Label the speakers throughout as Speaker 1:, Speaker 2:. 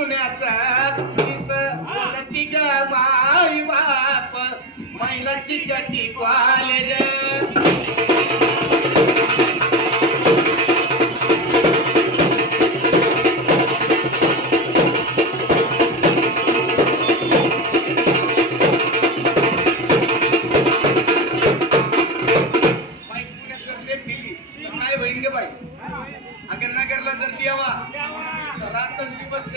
Speaker 1: पुण्याचा बोलती ग माई बाप. महिला शिकती कॉलेज बाई पुण्यात ग बाई. अगं नगरला जर यावा. रात्री रात्रच दिवस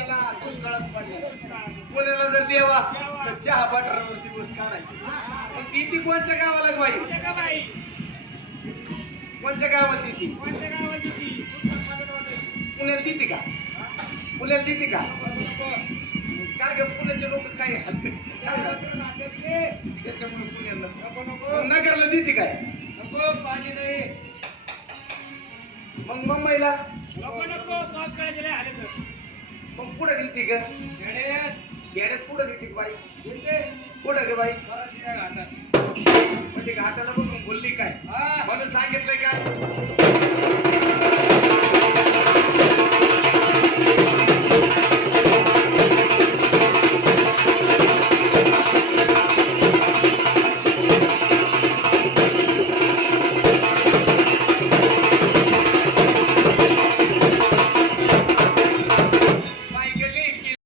Speaker 1: द्यावा तर चहा बटारावर दिवस काढायचे. पण ती ती कोणत्या गावाला बाई? कोणत्या गावात ती? पुण्यात येते का? पुण्यात येते का? काय ग पुण्याचे लोक काय हलते काय? त्याच्यामुळे पुण्याला मग नगरला देते काय? मग मुंबईला? मग पुढे देते का खेड्यात पुढे देते का बाई? ग बाई म्हणजे घाटाला बघून बोलली काय? म्हणून सांगितलंय का